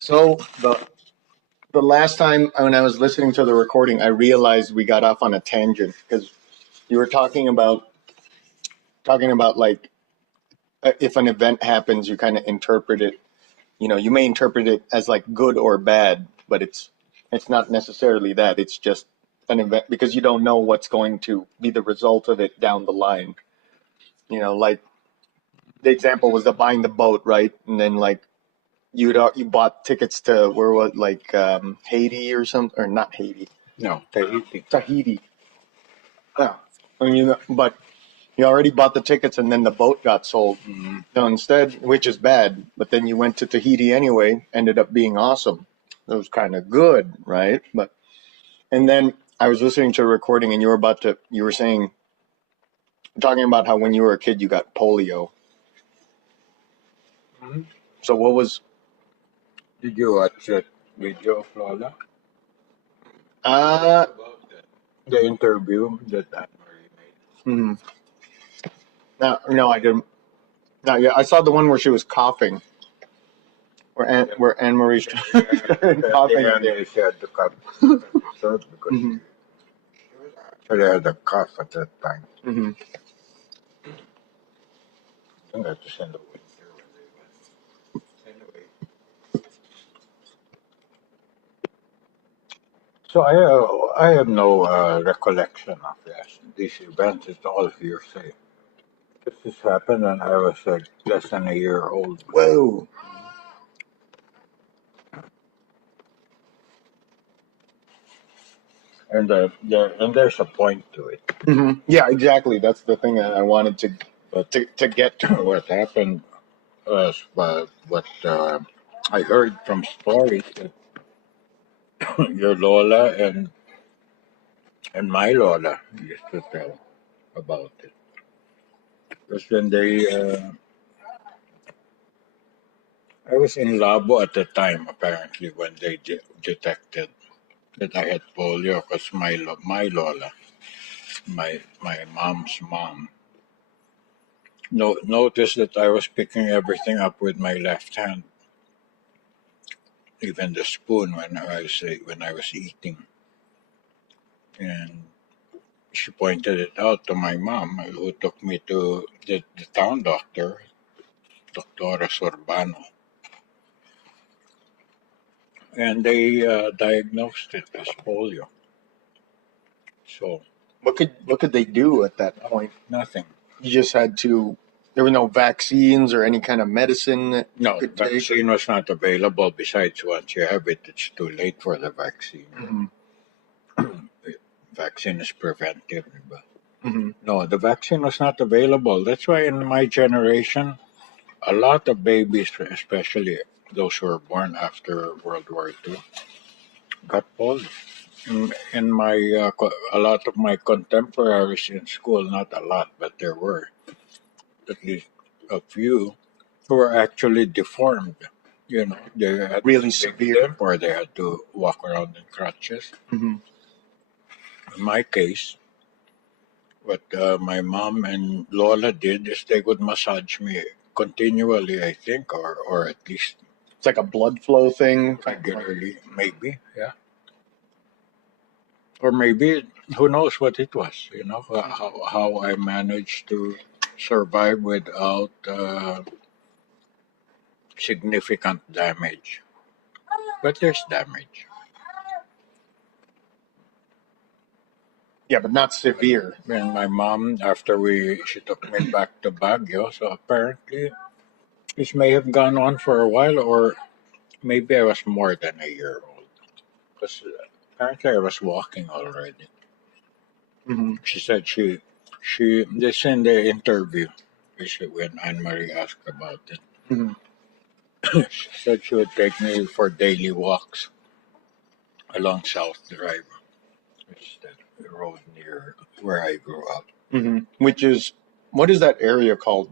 So the last time when I was listening to the recording, I realized we got off on a tangent because you were talking about like if an event happens, you kind of interpret it. You may interpret it as like good or bad, but it's not necessarily that. It's just an event because you don't know what's going to be the result of it down the line. Like the example was the buying the boat, right? And then like you bought tickets to where was like Haiti or something, or not Haiti, No, Tahiti. Tahiti. Yeah, but you already bought the tickets and then the boat got sold. Mm-hmm. So instead, which is bad, but then you went to Tahiti anyway, ended up being awesome. It was kind of good, right? And then I was listening to a recording and you were talking about how when you were a kid you got polio. Mm-hmm. So what was, Did you watch that video of Lola? uh, The interview that Anne-Marie made. mm, no, I didn't. No, yeah, I saw the one where she was coughing, where Anne Marie's coughing. And they said to cut short because Hmm. she actually had a cough at that time. Hmm. I think that was in the winter when they went. Anyway, so I have no recollection of these events. It's all hearsay. This happened when I was like less than a year old. Whoa. And there's a point to it. Hmm. Yeah, exactly. That's the thing that I wanted But to get to. what happened was what I heard from stories that your Lola and my Lola used to tell about it. Because when I was in Labo at the time, apparently, when they detected that I had polio, because my Lola, my mom's mom, noticed that I was picking everything up with my left hand, even the spoon when I was eating, and she pointed it out to my mom, who took me to the town doctor, Doctora Sorbano, and they diagnosed it as polio. So What could they do at that point? nothing. You just had to. There were no vaccines or any kind of medicine that you No, could the take. vaccine was not available. Besides, once you have it, it's too late for the vaccine. Hmm. Vaccine is preventive. But Hmm. no, the vaccine was not available. That's why in my generation, a lot of babies, especially those who were born after World War II, got polio. In my a lot of my contemporaries in school, not a lot, but there were at least a few who were actually deformed. They had Really this big severe. limp or they had to walk around in crutches. Hmm. In my case, what my mom and Lola did is they would massage me continually, I think, or at least It's like a blood flow thing. regularly, maybe, yeah. Or maybe, who knows what it was, how I managed to survive without significant damage. But there's damage. Yeah, but not severe. And my mom, after she took me back to Baguio, so apparently this may have gone on for a while, or maybe I was more than a year old. Because apparently I was walking already. Hmm. She said this in the interview, when Anne Marie asked about it. Hmm. She said she would take me for daily walks along South Drive, which is the road near where I grew up Hmm. What is that area called?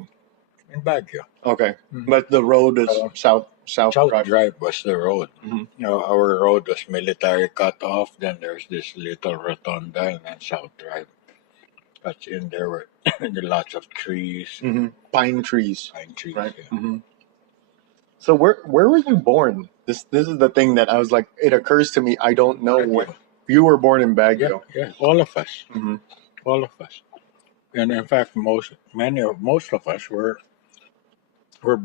in Baguio. Okay, Mhm. but the road is South South Drive. Drive was the road. Hmm. Our road was military cut off. Then there's this little rotunda, and then South Drive. That's in there were lots of trees, Hmm. Pine trees, pine trees. right? Yeah. Hmm. So where were you born? This is the thing that I was like. It occurs to me. I don't know when Baguio. you were born in Yeah, Baguio. yeah, all of us, Hmm. all of us, and in fact, most of us were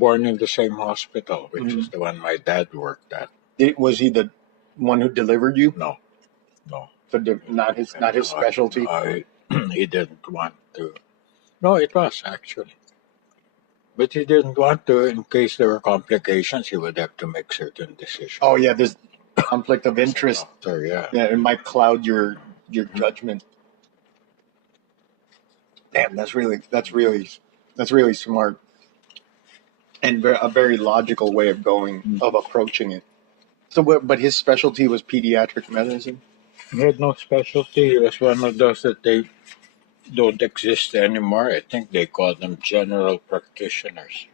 born in the same hospital, which Hmm. is the one my dad worked at. Was he the one who delivered you? No, no, So not his no, specialty. he didn't want to. No, it was actually, but he didn't want to. In case there were complications, he would have to make certain decisions. Oh yeah, there's conflict of As a interest. doctor, yeah. Yeah, it might cloud your judgment. Damn, that's really smart and a very logical way of approaching it. So, but his specialty was pediatric medicine. He had no specialty. He was one of those that they don't exist anymore. I think they call them general practitioners.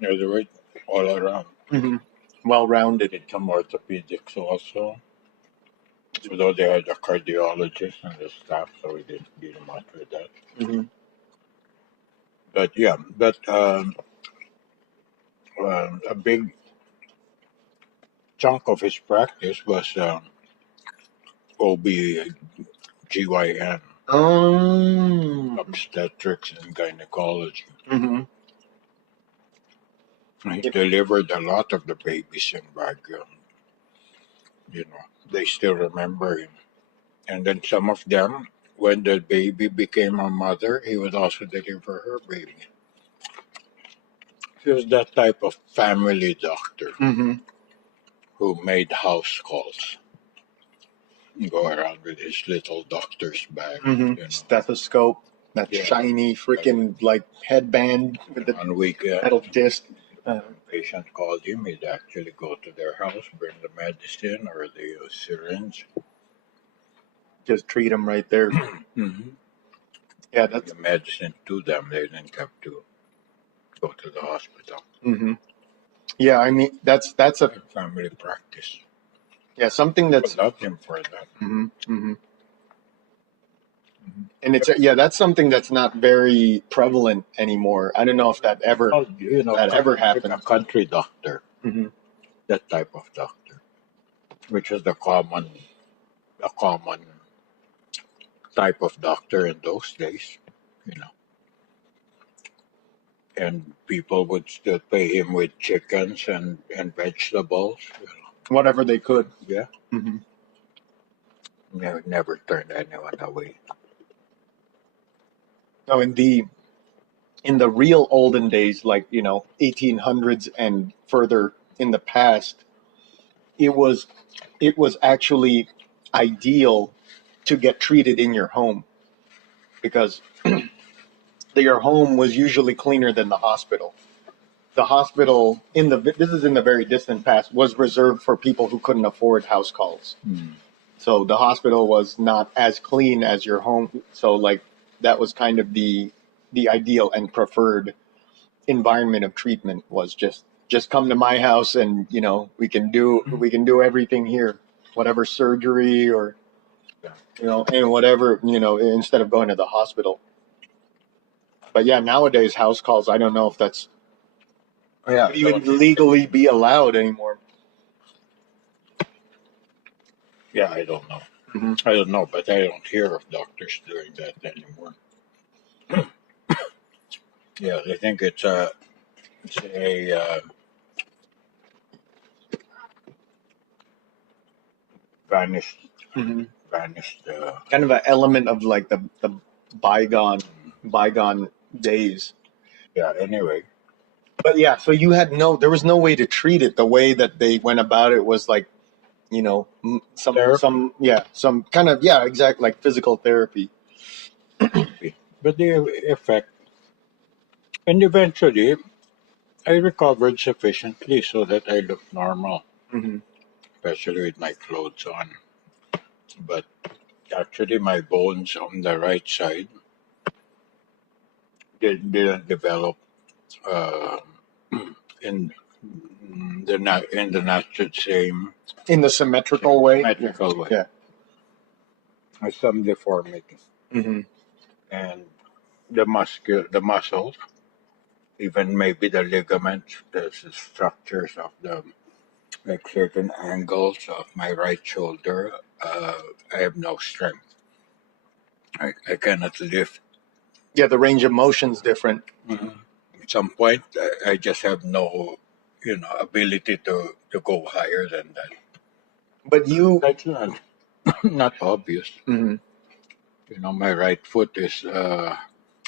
In other words, all around. Hmm. Well-rounded. Did some orthopedics also, although they had a cardiologist and the staff, so we didn't deal much with that. Hmm. But yeah, a big chunk of his practice was OB/GYN, obstetrics and gynecology. Hmm. He delivered a lot of the babies in Baguio. You know, they still remember him. And then some of them, when the baby became a mother, he would also deliver her baby. He was that type of family doctor Hmm. who made house calls. Go around with his little doctor's bag, Hmm. you know. Stethoscope, that Yeah. shiny freaking like headband with the On weekends, metal disc. when a patient called him, he'd actually go to their house, bring the medicine or the syringe. Just treat them right there. Mm-hmm. Yeah, that's. The medicine to them. They didn't have to go to the hospital. Hmm. Yeah, I mean that's a Family practice. something I that's. loved him for that. Hmm. Hmm. And that's something that's not very prevalent anymore. I don't know if Well, you know, that ever like happened. a country doctor, Hmm. that type of doctor, which is a common type of doctor in those days, you know. And people would still pay him with chickens and vegetables. You know. Whatever they could. Yeah, Hmm. never turned anyone away. No, in the real olden days, like 1800s and further in the past, it was actually ideal to get treated in your home because your home was usually cleaner than the hospital. The hospital this is in the very distant past was reserved for people who couldn't afford house calls. Hmm. So the hospital was not as clean as your home. So like that was kind of the ideal and preferred environment of treatment was just come to my house and we can do everything here, whatever surgery or and whatever instead of going to the hospital. But yeah, nowadays house calls, I don't know if that's Yeah, even legally be allowed anymore. yeah, I don't know. Hmm. I don't know, but I don't hear of doctors doing that anymore. Yeah, I think it's a vanished Hmm. vanished. Kind of an element of like the bygone days. Yeah. Anyway, But yeah, so there was no way to treat it. The way that they went about it was like, therapy, some kind of, yeah, exact, like physical therapy. but the effect, and eventually, I recovered sufficiently so that I looked normal, Hmm. especially with my clothes on. But actually, my bones on the right side didn't develop uh, in in the natural same In the symmetrical way. symmetrical way. Yeah. There's some deformity, Hmm. and the muscles even maybe the ligaments, the structures of the like certain angles of my right shoulder. I have no strength. I cannot lift. Yeah, the range of motion's different. At some point, I just have no, ability to go higher than that. But you, That's not obvious. Mhm. My right foot is a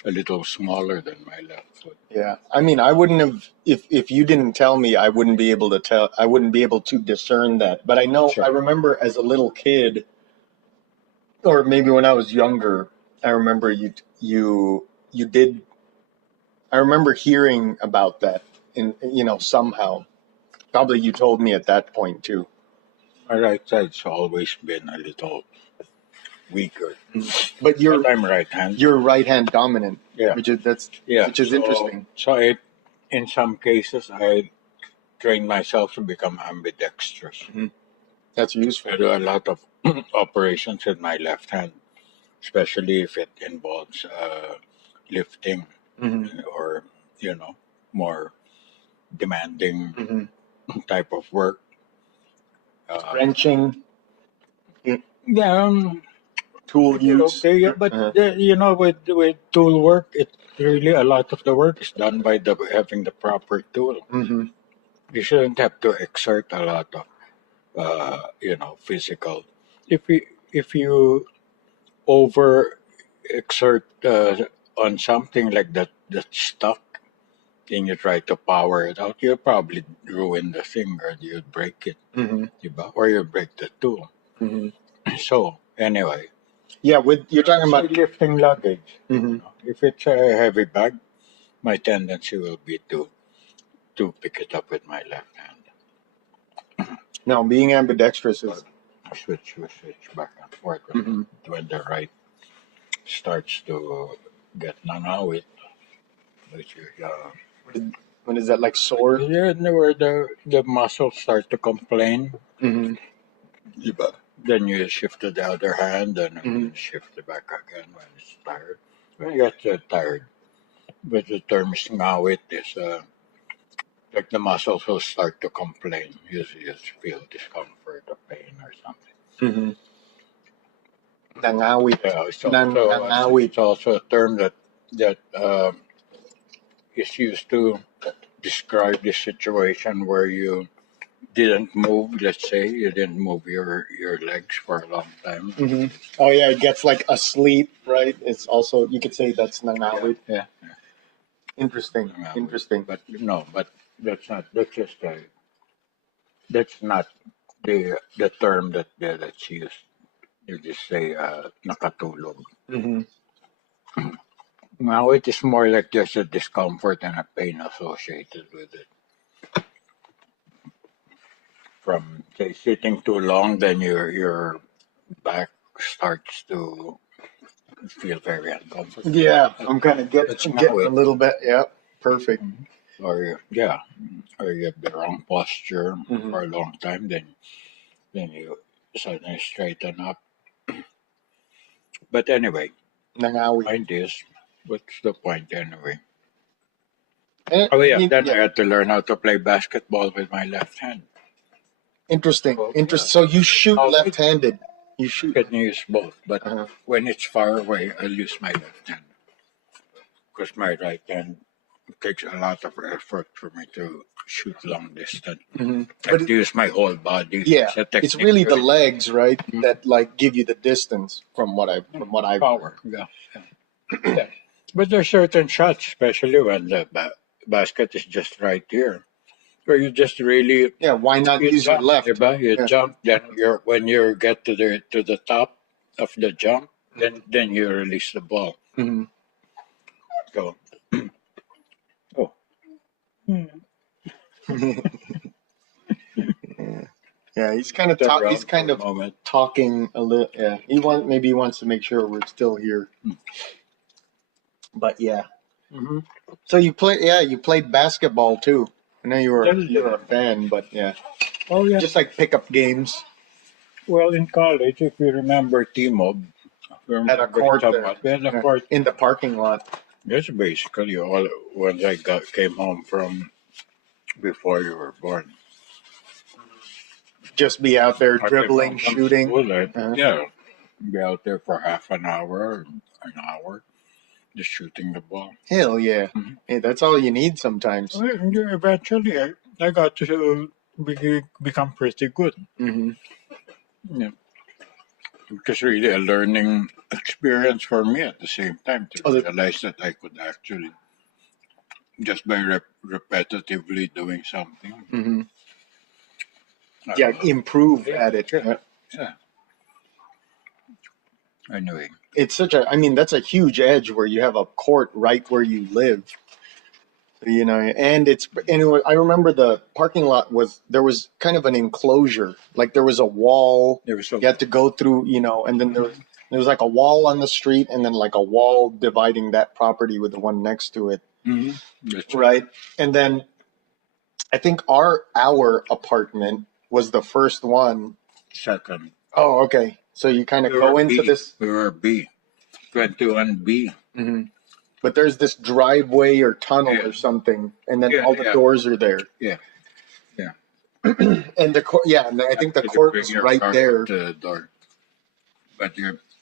little smaller than my left foot. Yeah, I mean, I wouldn't have if you didn't tell me, I wouldn't be able to tell. I wouldn't be able to discern that. But I know, Sure. I remember as a little kid, or maybe when I was younger, I remember you did. I remember hearing about that, in somehow. Probably you told me at that point too. My right side's always been a little weaker, But but I'm right-handed. you're right hand dominant, Yeah, which is yeah. which is interesting. So in some cases, I trained myself to become ambidextrous. That's useful. I do a lot of operations with my left hand, especially if it involves lifting or more demanding type of work. Wrenching, Yeah, tool use. okay, yeah, but with tool work, it really a lot of the work is done by having the proper tool. You shouldn't have to exert a lot of physical. If you over exert on something like that that's stuck, and you try to power it out, you'll probably ruin the thing or you'd break it, diba? Or you break the tool. So anyway, Yeah, you're talking say about. lifting luggage. Mhm. If it's a heavy bag, my tendency will be to pick it up with my left hand. No, being ambidextrous is. Switch back and forth Mhm. when the right starts to get nangawit, which is When is that, like sore? yeah, where the muscles start to complain. Mhm. Diba? Then you shift to the other hand, and Mhm. shift it back again when it's tired. When you get tired, but the term ngawit is like the muscles will start to complain. You just feel discomfort or pain or something. Mhm. Nangawit. Yeah, it's Nangawit. it's also a term that is used to describe the situation where you didn't move. Let's say you didn't move your legs for a long time. Mhm. Oh yeah, it gets like asleep, right? It's also, you could say that's nangawit. Yeah. Interesting. Interesting. But no, but that's not. That's not the term that's used. You just say nakatulog. Mhm. Now it is more like just a discomfort and a pain associated with it. From say sitting too long, then your back starts to feel very uncomfortable. Yeah, I'm kind of That's getting a ngawit. little bit. Yeah, perfect. Or you have the wrong posture for a long time, then you suddenly straighten up. But anyway, Nangawit. point is, what's the point anyway? Eh, Oh yeah, I mean, then I yeah. had to learn how to play basketball with my left hand. Interesting. So, Interesting. So you shoot I'll left-handed. You shoot. can use both, but Uh-huh. when it's far away, I'll use my left hand because my right hand takes a lot of effort for me to shoot long distance. Mhm. I have to use my whole body. Yeah, a it's technique really to the it. legs, right, that like give you the distance from what I've. Power. Yeah. Yeah. But there's certain shots, especially when the basket is just right here, where you just really Yeah, why not you use your jump, left? diba? You Yeah. jump, then when you get to the top of the jump, then you release the ball. Mhm. So, oh, Yeah, he's kind of step he's around kind for a of moment. talking a little. Yeah, maybe he wants to make sure we're still here. But yeah, Mm-hmm. so you played basketball too. I know Little you were a bit. fan, but yeah, Oh yeah. just like pickup games. Well, in college, if you remember T-Mob, if you Had a remember it court there. somewhat, we had a Yeah, court in the parking lot. That's basically all. Once I came home from before you were born, Just be out there I came dribbling, home from shooting. school. Uh, Yeah, be out there for half an hour, just shooting the ball. Hell yeah. Mhm. Hey, that's all you need sometimes. Well, yeah, eventually, I got to become pretty good. Hmm. Yeah, it was really a learning experience for me at the same time to Oh, realize that I could actually just by repetitively doing something. hmm. Yeah, Uh, improve yeah, at it. yeah, yeah. Anyway, It's such a, I mean, that's a huge edge where you have a court right where you live, and I remember the parking lot there was kind of an enclosure, like there was a wall there was so you had to go through, and then there was like a wall on the street and then like a wall dividing that property with the one next to it, that's right? And then I think our apartment was the first one. second. Oh, okay. So you kind of We go were into B. this. We were B. 21B. Mhm. But there's this driveway or tunnel Yeah. or something, and then Yeah, all the yeah. doors are there. Yeah. Yeah. And and I think the You court bring was your right car there. to the door. But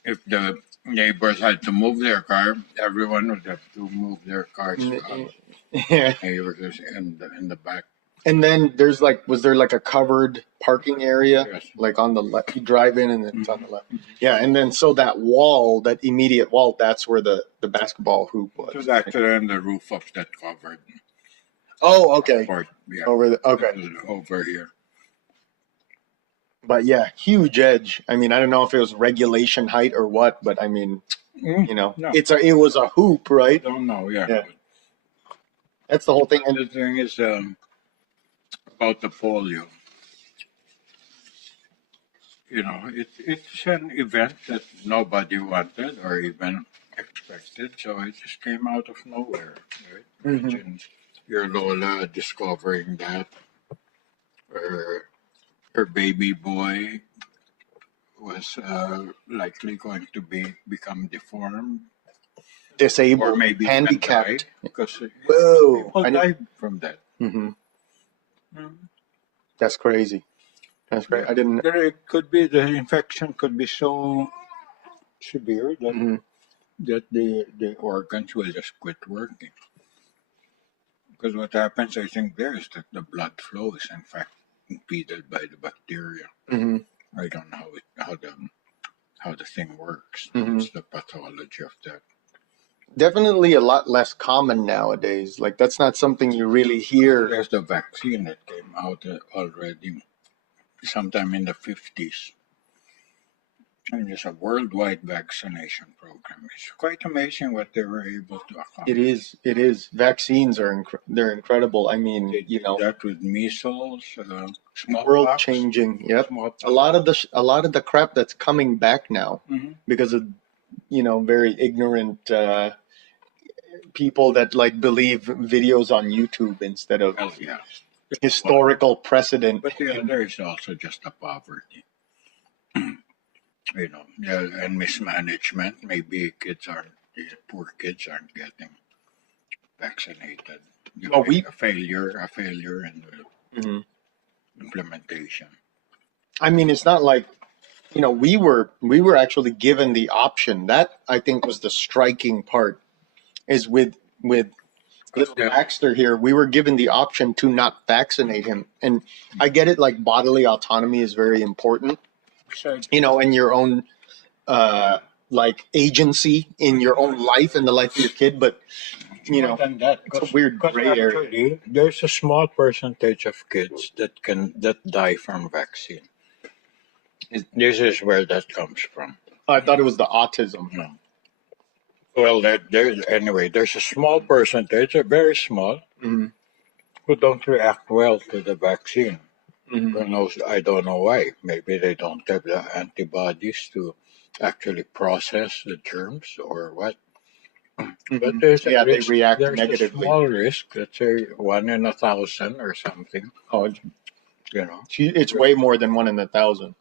if the neighbors had to move their car, everyone would have to move their cars out. Yeah. Neighbors in the back. And then was there like a covered parking area? Yes. Like on the left, you drive in and then it's on the left. Yeah, and then so that wall, that immediate wall, that's where the basketball hoop It was was. actually on the roof of that covered Oh, okay. part. Yeah. Okay. It was over here. But yeah, huge edge. I mean, I don't know if it was regulation height or what, but I mean, No. it was a hoop, right? I don't know. Yeah. Yeah. That's the whole thing. And And the thing is about the polio. It's an event that nobody wanted or even expected, so it just came out of nowhere. Right? Mhm. Imagine your Lola discovering that her baby boy was likely going to become deformed or disabled, maybe even handicapped. die because Whoa. people died from that. Mhm. Mm. That's crazy. That's great. Yeah. I didn't. It could be the infection could be so severe that Mhm. the organs will just quit working. Because what happens, I think, there is that the blood flow is in fact impeded by the bacteria. Mhm. I don't know how the thing works. Mhm. It's the pathology of that. Definitely a lot less common nowadays. Like that's not something you really hear. There's the vaccine that came out already sometime in the 50s. And there's a worldwide vaccination program. It's quite amazing what they were able to accomplish. It is. It is. Vaccines are they're incredible. I mean, They did that with measles, smallpox. world changing. Yep. Smallpox. A lot of the crap that's coming back now Mhm. because of very ignorant people that like believe videos on YouTube instead of Well, yeah. historical precedent. But there is also just a poverty. And mismanagement. Maybe poor kids aren't getting vaccinated. Well, A failure in the Mhm. implementation. I mean, it's not like we were actually given the option. That I think was the striking part. Is with little Yeah. Baxter here, we were given the option to not vaccinate him, and I get it. Like bodily autonomy is very important, So, and your own like agency in your own life and the life of your kid. But more than that, it's a weird gray area. actually, there's a small percentage of kids that die from vaccine. This is where that comes from. I thought it was the autism. No. Well, there's a small percentage, a very small, Mhm. who don't react well to the vaccine. Mhm. Who knows? I don't know why. Maybe they don't have the antibodies to actually process the germs or what. But Mhm. there's a Yeah, they risk, react there's negatively. a small risk, let's say 1 in 1,000 or something. Oh, it's way more than 1 in 1,000.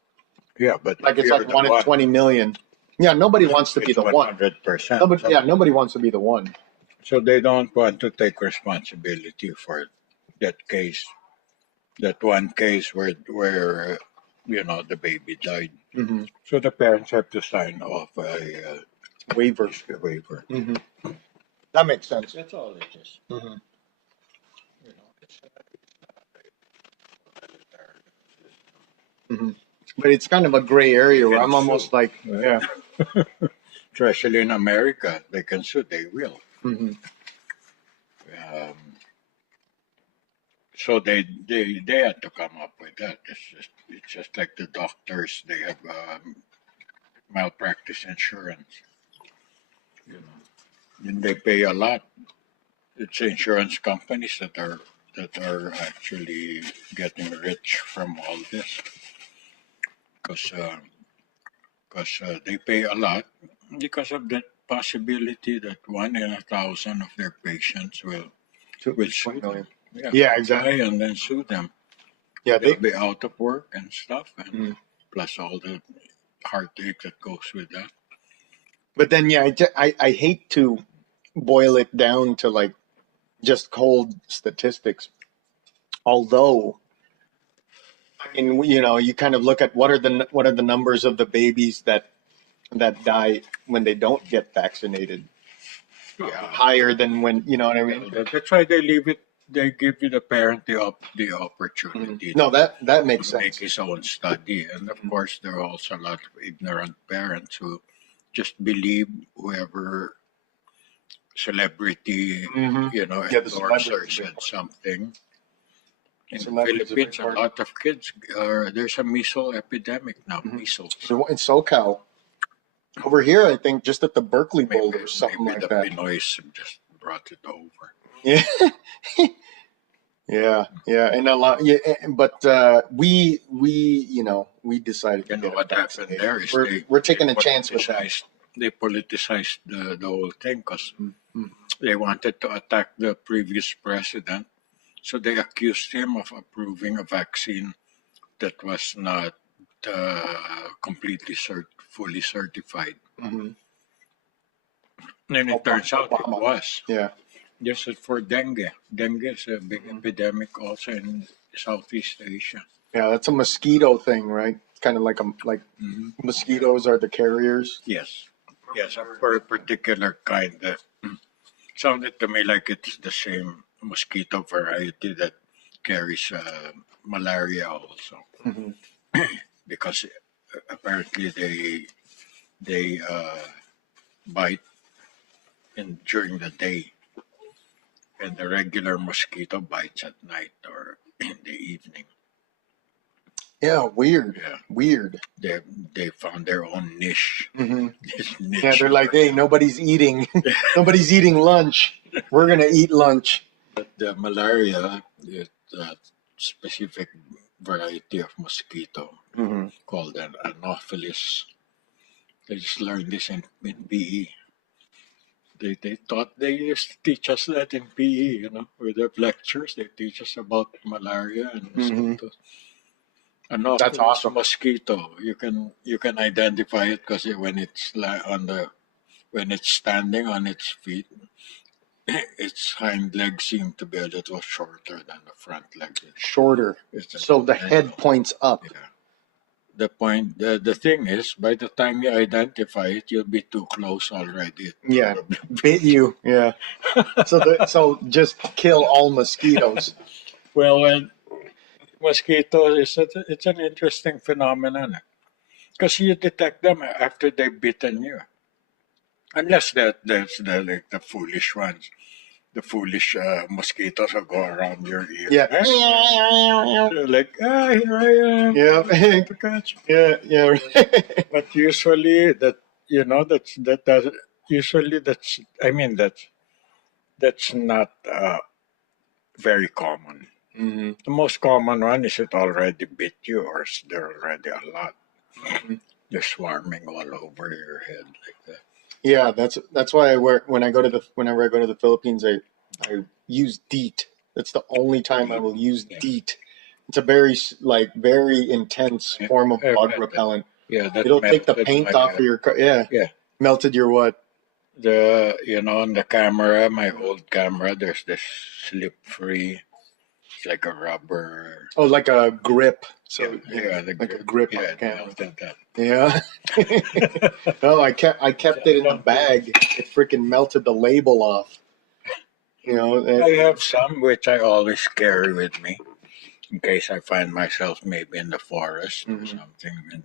Yeah, but Like if it's you're like the 1 in 20 million. Yeah, nobody wants to be it's the one. 100%. Nobody wants to be the one. So they don't want to take responsibility for that case, that one case where the baby died. Mm-hmm. So the parents have to sign off Waiver. a waiver. Mm-hmm. That makes sense. That's all it is. Mm-hmm. It's Mm-hmm. But it's kind of a gray area they where can I'm almost sue, like, right? yeah. Especially in America, they can sue. They will. Mm-hmm. Um, so they had to come up with that. It's just like the doctors. They have malpractice insurance. You know, and they pay a lot. It's insurance companies that are actually getting rich from all this because they pay a lot because of that possibility that 1 in 1,000 of their patients will sue 2 them. million. Yeah, Yeah, try exactly. and then sue them. Yeah, They'll be out of work and stuff, and Mm. plus all the heartache that goes with that. But then, yeah, I hate to boil it down to like just cold statistics. Although, I mean, you kind of look at what are the numbers of the babies that die when they don't get vaccinated, Yeah, higher than when, you know what I mean? that's why they leave it. They give you the parent the Mhm. opportunity No, that makes to make sense. his own study, and of course there are also a lot of ignorant parents who just believe whoever celebrity Hmm. Yeah, the endorsed or celebrities are a big said something. In the Celebrities are a big Philippines, a part. lot of kids are. There's a measles epidemic now. Mhm. Measles. In SoCal, over here, I think just at the Berkeley Bowl Maybe or something maybe like the that. Pinoys just brought it over. Yeah. Yeah, yeah, and a lot. Yeah, but we decided to You know get it what happened vaccinated. there is We're taking a chance with that. they politicized the whole thing because Mhm. they wanted to attack the previous president. So they accused him of approving a vaccine that was not completely fully certified. Mhm. And it turns out it Obama. was. Yeah, Just as for dengue. Dengue is a big Mhm. epidemic also in Southeast Asia. yeah, that's a mosquito thing, right? It's kind of like Hmm. mosquitoes are the carriers. Yes. Yes, for a particular kind that sounded to me like it's the same mosquito variety that carries malaria also. Hmm. Because apparently they bite during the day, and the regular mosquito bites at night or in the evening. Yeah, weird, Yeah, weird. they they found their own niche. Hmm. This Yeah, niche they're like, hey, market. nobody's eating, nobody's eating lunch. We're gonna eat lunch. But the malaria is a specific variety of mosquito Hmm. called an Anopheles. They just learned this in PE. They thought they used to teach us that in PE, with their lectures. They teach us about malaria and Hmm. mosquitoes. That's Anopheles awesome. mosquito. You can identify it because when it's when it's standing on its feet, its hind legs seem to be a little shorter than the front legs. Shorter, It's an so the head angle. points up. Yeah. The thing is, by the time you identify it, you'll be too close already. It Yeah, probably bit you. Yeah. So just kill all mosquitoes. well, mosquitoes it's an interesting phenomenon because you detect them after they've bitten you, unless that's like the foolish ones, the foolish mosquitoes will go around your ear. Yeah. They're like, here I am. Yeah. I'm to catch you. Yeah. Yeah. But usually that usually I mean that's not very common. Hmm. The most common one is it already bit you or there already a lot. They're swarming all over your head like that. Yeah, that's why whenever I go to the Philippines, I use DEET. That's the only time I will use Yeah. DEET. It's a very intense form of I've bug had that. repellent. Yeah, that It'll take the melted paint my off of your car. Yeah, yeah. melted your what? on the camera, my old camera, there's this slip-free. It's like a rubber. Oh, like a grip. So Yeah, the like a grip on yeah, the camera. melted that. Yeah. No, I kept it in a bag. It freaking melted the label off. I have some which I always carry with me in case I find myself maybe in the forest or Mhm. something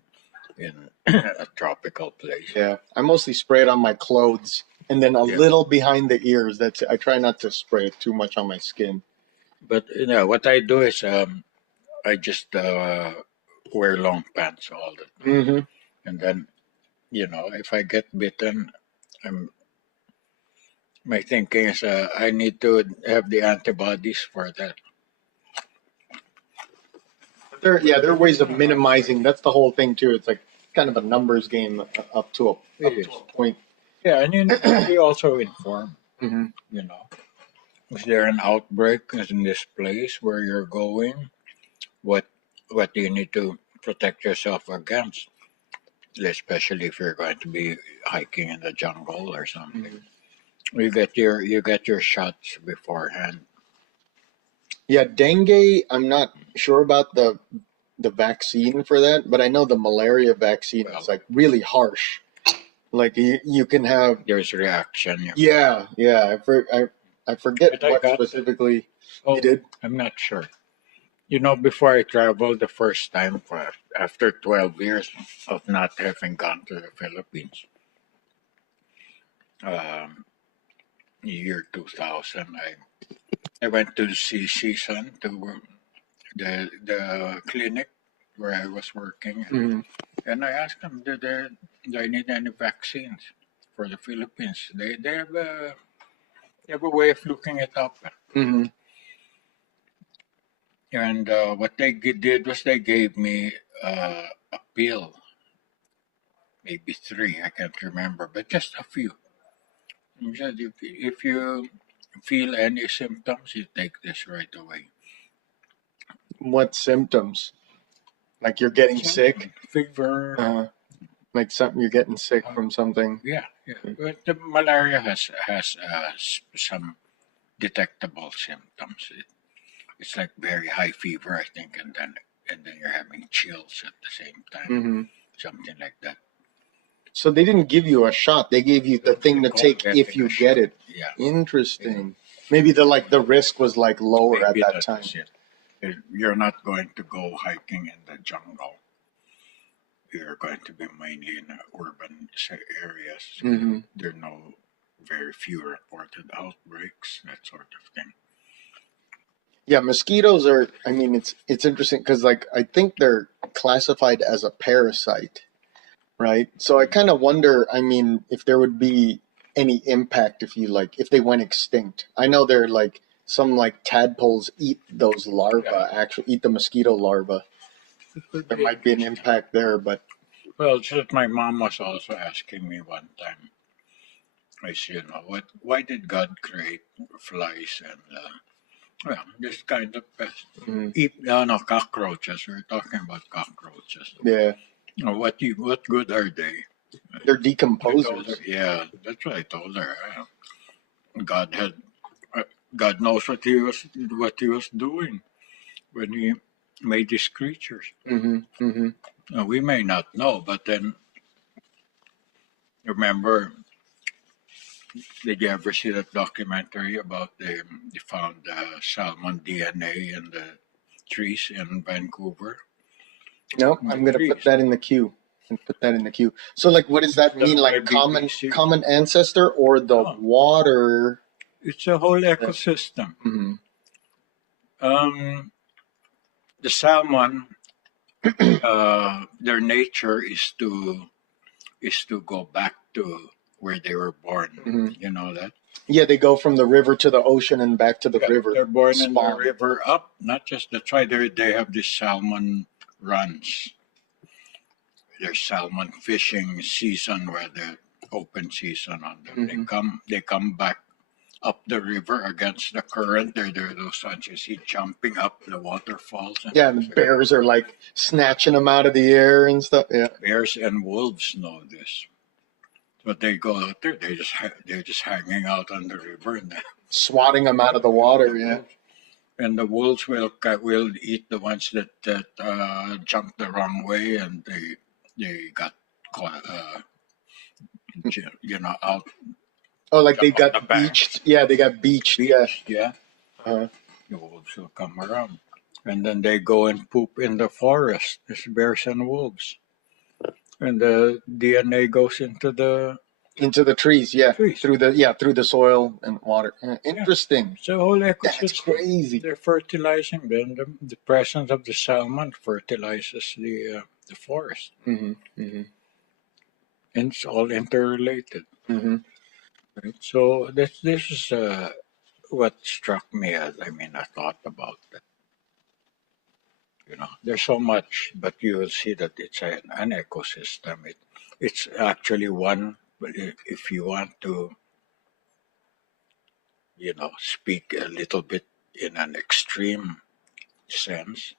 in a tropical place. Yeah, I mostly spray it on my clothes and then a Yeah. little behind the ears. That's it. I try not to spray it too much on my skin. But what I do is I just wear long pants all the time, Mm-hmm. and then if I get bitten, I'm my thinking is I need to have the antibodies for that. There are ways of minimizing. That's the whole thing too. It's like kind of a numbers game up to It is. a point. Yeah, and you need to be also informed. Mm-hmm. Is there an outbreak in this place where you're going? What do you need to protect yourself against? Especially if you're going to be hiking in the jungle or something. Mm-hmm. You get your shots beforehand. Yeah, dengue. I'm not sure about the vaccine for that, but I know the malaria vaccine is like really harsh. Like you can have. There's reaction. Yeah. I forget But I what got specifically Oh, you did. I'm not sure. Before I traveled the first time after 12 years of not having gone to the Philippines, um, year 2000, I went to see Season to the clinic where I was working, Mm-hmm. and I asked them, do I need any vaccines for the Philippines? They have a way of looking it up. Mm-hmm. And what they did was they gave me a pill, maybe three, I can't remember, but just a few. He said if you feel any symptoms, you take this right away. What symptoms? Like you're getting sick? Fever. Like something you're getting sick from something. Yeah. But the malaria has some detectable symptoms. It's like very high fever, I think, and then you're having chills at the same time, Mm-hmm. something like that. So they didn't give you a shot. They gave you the thing to take if you get it. Yeah. Interesting. Maybe the risk was like lower Maybe at that time. was it. You're not going to go hiking in the jungle. You're going to be mainly in urban areas. Mm-hmm. There are very few reported outbreaks, that sort of thing. Yeah, mosquitoes are. I mean, it's interesting because like I think they're classified as a parasite, right? So I kind of wonder. I mean, if there would be any impact if they went extinct. I know they're like some like tadpoles eat those larvae. Yeah. Actually, eat the mosquito larvae. There might be an impact there, but Well, just my mom was also asking me one time. I said, why did God create flies and this kind of pest? No, cockroaches. We're talking about cockroaches. Yeah. What good are they? They're decomposers. Yeah, that's what I told her. God had, God knows what he was doing when he made these creatures. Mm-hmm. Mm-hmm. We may not know, but then remember, did you ever see that documentary about they found salmon DNA in the trees in Vancouver? No, I'm gonna put that in the queue. And put that in the queue. So, like, what does that mean? Like, common ancestor or the water? It's a whole ecosystem. Mm-hmm. The salmon, their nature is to go back to where they were born. Mm-hmm. You know that? Yeah, they go from the river to the ocean and back to the river. They're born in the river up. Not just that's why they have these salmon runs. There's salmon fishing season where the open season on them. Mm-hmm. They come back up the river against the current. There are those ones you see jumping up the waterfalls. Yeah, and the bears are like snatching them out of the air and stuff. Yeah. Bears and wolves know this. But they go out there, they're just hanging out on the river, and Swatting them out of the water. Yeah. the wolves will eat the ones that jumped the wrong way, and they got caught, out Oh, like they on the got bank. beached. Yeah, they got beached. Yeah. Yeah, Uh-huh. the wolves will come around, and then they go and poop in the forest. There's bears and wolves, and the DNA goes into the Into the trees. Yeah. trees. Through the soil and water. Interesting. It's a whole That's ecosystem. crazy. They're fertilizing. Then the presence of the salmon fertilizes the forest, Mm-hmm. Mm-hmm. and it's all interrelated. Mm-hmm. Right? So this is what struck me as, I thought about that. There's so much, but you will see that it's an ecosystem. It's actually one. But if you want to, speak a little bit in an extreme sense,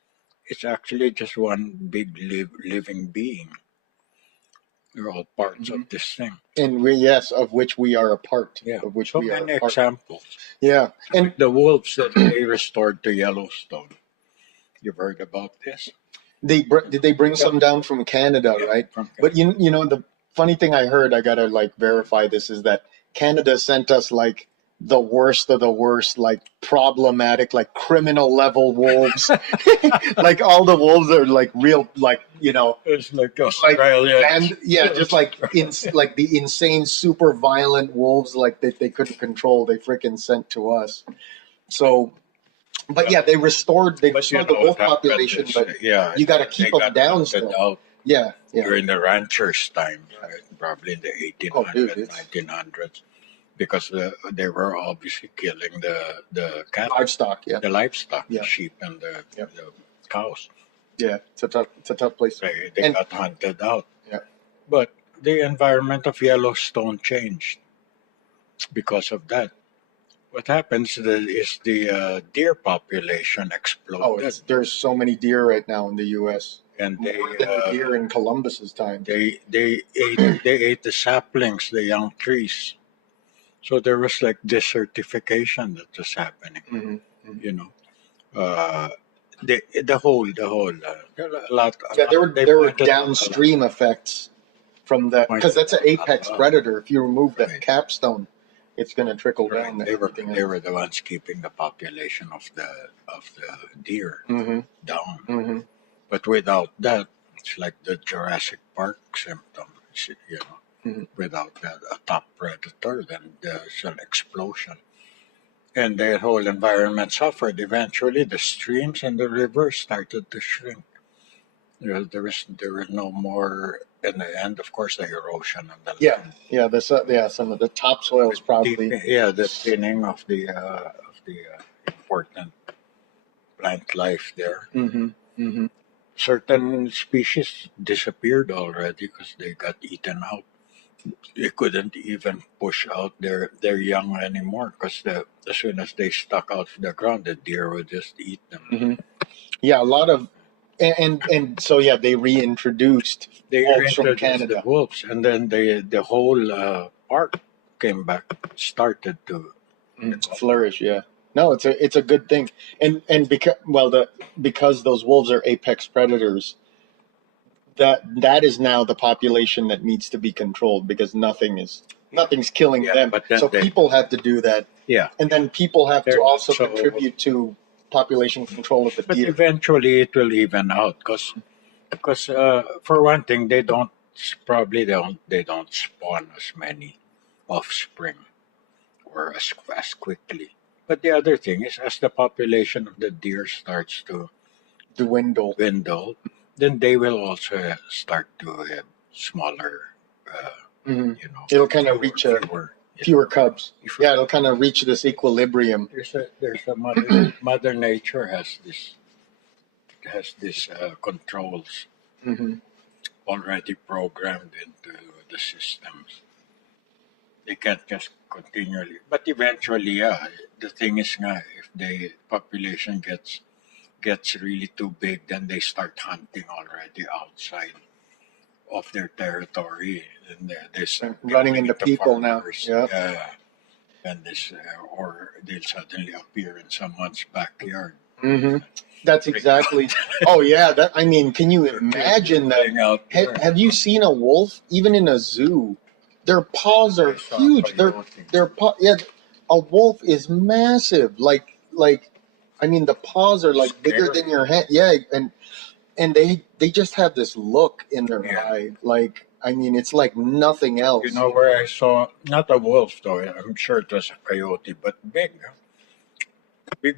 it's actually just one big living being. They're all parts Mm-hmm. of this thing. And yes, of which we are a part. Yeah. Of which So we are many a part. examples. Yeah. And Like the wolves that they restored to Yellowstone. You've heard about this? did they bring some down from Canada, Yeah, right? from But the funny thing I heard, I gotta like verify this, is that Canada sent us like the worst of the worst, like problematic, like criminal level wolves. Like all the wolves are like real, like It's like like Australia. and yeah, just like like the insane, super violent wolves, like that they couldn't control. They freaking sent to us. So, but yeah, they restored the wolf What happened population, is, but yeah, you got to they keep them got down hunted still. out Yeah, yeah. during the ranchers' time, right? Probably in the Oh, dude, 1800s, 1900s, because they were obviously killing the cattle, livestock. Yeah, the livestock, Yeah. the sheep and the cows. yeah. It's a tough place. They And got hunted out. Yeah. But the environment of Yellowstone changed because of that. What happens is the deer population exploded, there's so many deer right now in the U.S. and More than the deer in Columbus's time. they ate the saplings, the young trees. So there was like desertification that was happening. Mhm. You know, uh, the whole there were a lot. Yeah, there were They there were pointed out a lot. downstream effects from that, because that's an apex Right. predator. If you remove that Right. capstone, it's going to trickle Right. down. To They were everything they else. were the ones keeping the population of the deer Mm-hmm. down. Mm-hmm. But without that, it's like the Jurassic Park symptom. Mhm. Without a top predator, then there's an explosion. And the whole environment suffered. Eventually, the streams and the rivers started to shrink. There was no more. In the end, of course, the erosion and the Yeah, land. yeah. Some of the topsoil is probably. The thinning of the important plant life there. Mm-hmm. Mm-hmm. Certain species disappeared already because they got eaten out. They couldn't even push out their young anymore because as soon as they stuck out of the ground, the deer would just eat them. Mm-hmm. Yeah, a lot of, and so yeah, they reintroduced They wolves from reintroduced the Canada. wolves, and then the whole park came back, started to. Flourish. Yeah. No, it's a good thing, and because those wolves are apex predators, that is now the population that needs to be controlled, because nothing's killing Yeah, them. but then So people have to do that, Yeah, and then people have to They're- also so- contribute to population control of the but deer. eventually it will even out because for one thing they don't spawn as many offspring or as quickly. But the other thing is, as the population of the deer starts to Dwindle. dwindle, then they will also start to have smaller, Mhm. It'll kind of reach fewer cubs. Yeah, it'll kind of reach this equilibrium. There's a mother nature has this controls Hmm. already programmed into the systems. They can't just continually, but eventually, yeah. The thing is, nga, if the population gets really too big, then they start hunting already outside of their territory, and they start Running becoming into people now. farmers. Yeah. Yeah, and or they'll suddenly appear in someone's backyard. Hmm. That's exactly. Oh yeah. That, I mean, can you imagine that? Playing out there. Have you seen a wolf even in a zoo? Their paws are I saw huge. coyote. Yeah. A wolf is massive. Like. I mean, the paws are like bigger Scary. than your hand. Yeah, and they just have this look in their Yeah. eye. Like, I mean, it's like nothing else. You know where I saw not a wolf though. I'm sure it was a coyote, but big, big,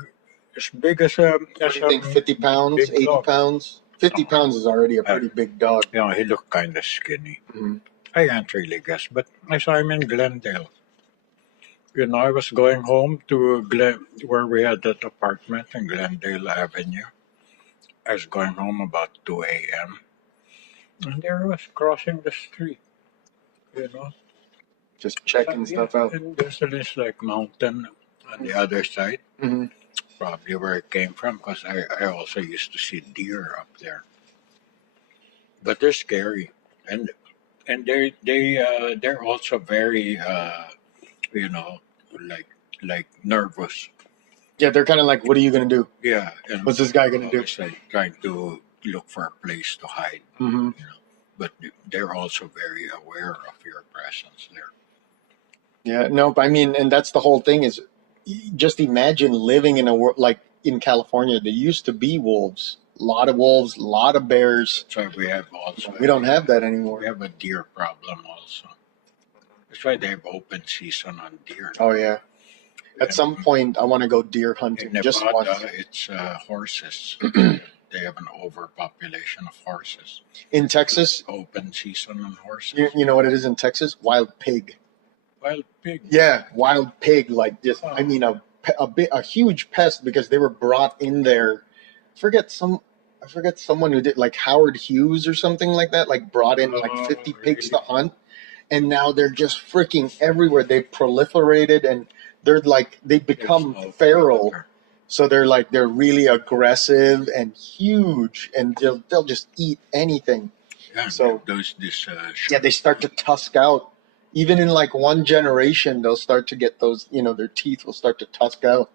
as big as a What do you think? 50 pounds, big 80 dog. pounds? 50 pounds is already a pretty big dog. You know, he looked kind of skinny. Mhm. I can't really guess, but I saw him in Glendale. You know, I was going home to where we had that apartment in Glendale Avenue. I was going home about 2 a.m. and there I was crossing the street. You know, Just checking stuff out. and there's this like mountain on the other side, Mhm. probably where it came from, because I also used to see deer up there. But they're scary, and they're also very you know, like nervous. Yeah, they're kind of like, what are you going to do? Yeah, and What's this guy going to do? always like trying to look for a place to hide. Hmm. You know, but they're also very aware of your presence there. Yeah, no, I mean, and that's the whole thing is just imagine living in a world like in California. There used to be wolves, a lot of wolves, a lot of bears. So we have also We don't have that anymore. we have a deer problem also. That's why they have open season on deer. Oh yeah. At some point, I want to go deer hunting In just Nevada, once. it's horses. They have an overpopulation of horses. In Texas, Open season on horses. you know what it is in Texas? Wild pig. Wild pig. Yeah, wild pig. Like just, I mean, a huge pest because they were brought in there. I forget someone who did like Howard Hughes or something like that. Like brought in like 50 pigs to hunt, and now they're just freaking everywhere. They proliferated and they become There's no feral. predator. So they're really aggressive and huge, and they'll just eat anything. Yeah, So this they start to tusk out. Even in like one generation, they'll start to get those. Their teeth will start to tusk out.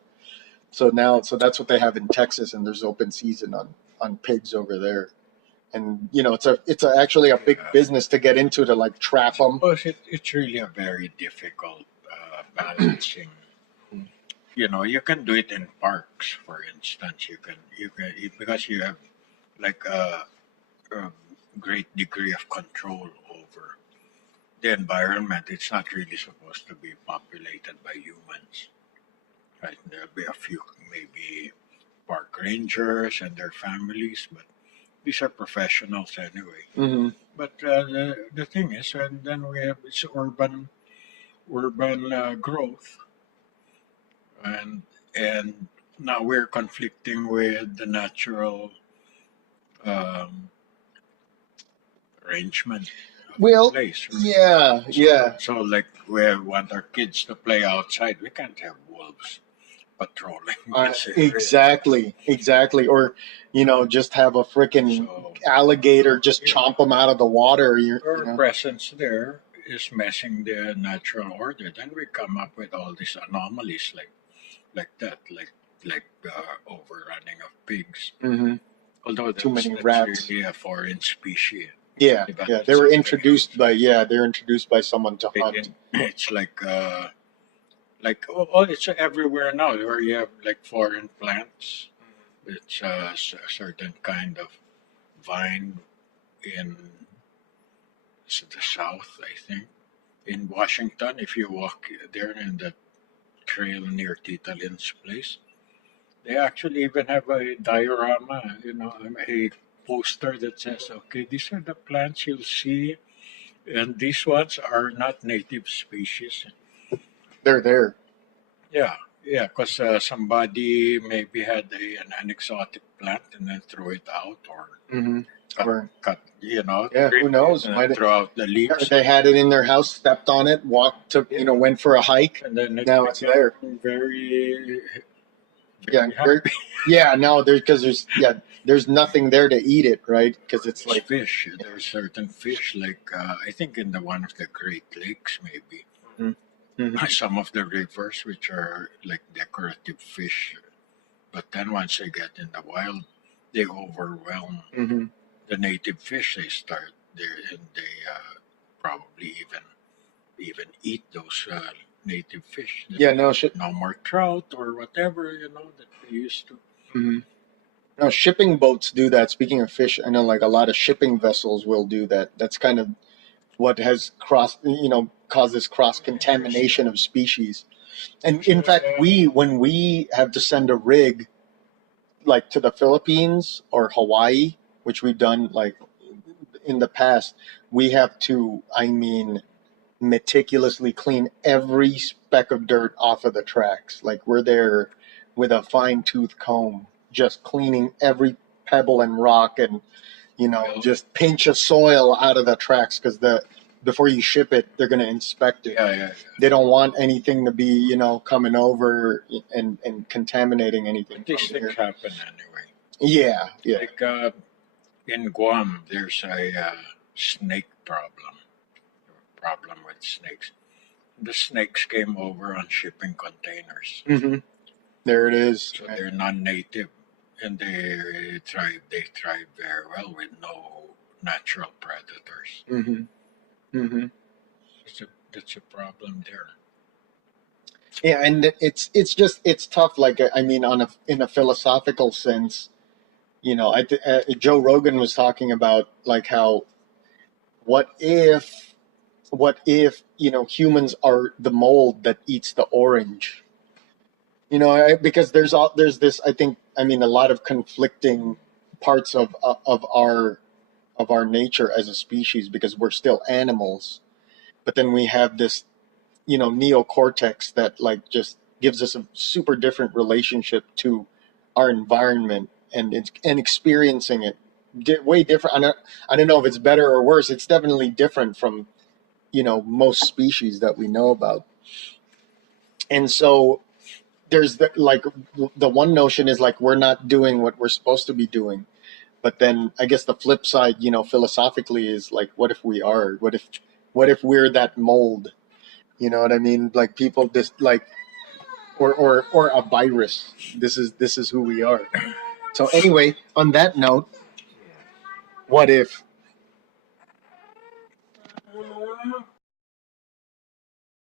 So that's what they have in Texas, and there's open season on pigs over there. And it's actually a big business to get into to like trap them. Well, it's really a very difficult balancing. You know, you can do it in parks, for instance. You can because you have like a great degree of control over the environment. It's not really supposed to be populated by humans, right? There'll be a few maybe park rangers and their families, but these are professionals anyway. Hmm. But the thing is, and then we have this urban growth, and now we're conflicting with the natural um, arrangement of the Well, place. Right? yeah. So like we want our kids to play outside, we can't have wolves patrolling this area. Exactly. Or just have a freaking So alligator just Yeah. chomp them out of the water. our presence there is messing the natural order. Then we come up with all these anomalies like that, like overrunning of pigs. Hmm. Although Too many that's rats. really a foreign species. Yeah. But They it's were something introduced else. they're introduced by someone to hunt. It's like it's everywhere now where you have like foreign plants. It's a certain kind of vine in the south, I think. In Washington, if you walk there in the trail near Tita Lynn's place, they actually even have a diorama, a poster that says, okay, these are the plants you'll see, and these ones are not native species. They're there. Yeah, yeah, because somebody maybe had an exotic plant and then threw it out or Hmm. cut Yeah, who knows? and then throw out the leaves. They had it in their house, stepped on it, walked, went for a hike. And then Now it's there. very Yeah, Very happy. yeah. No, there's nothing there to eat it, right? Because it's It's like, fish. There are certain fish, like I think in the one of the Great Lakes, maybe Mhm. Mhm. some of the rivers, which are like decorative fish. But then once they get in the wild, they overwhelm Mhm. the native fish. They start there, and they probably even eat those native fish. Yeah, no shit. No more trout or whatever that they used to. Mhm. No, shipping boats do that. Speaking of fish, I know like a lot of shipping vessels will do that. That's kind of what has caused this cross Interesting. contamination of species. And in fact, when we have to send a rig like to the Philippines or Hawaii, which we've done like in the past, we have to, I mean, meticulously clean every speck of dirt off of the tracks. Like we're there with a fine tooth comb, just cleaning every pebble and rock and just pinch of soil out of the tracks because before you ship it, they're going to inspect it. Yeah. They don't want anything to be coming over and contaminating anything But these from here. things happen anyway. Yeah. Like in Guam, there's a snake problem with snakes. The snakes came over on shipping containers, Mm-hmm. There it is. so they're non-native, and they thrive very well with no natural predators. Mm-hmm. Mm-hmm. That's a problem there. Yeah, and it's tough. Like I mean, in a philosophical sense, Joe Rogan was talking about like how what if humans are the mold that eats the orange. Because there's this, I mean, a lot of conflicting parts of our nature as a species because we're still animals, but then we have this neocortex that like just gives us a super different relationship to our environment and experiencing it way different. I don't know if it's better or worse. It's definitely different from most species that we know about. And so there's the one notion is like we're not doing what we're supposed to be doing. But then I guess the flip side, philosophically is like, what if we are? What if we're that mold? You know what I mean? Like people just like, or a virus. This is who we are. So anyway, on that note, what if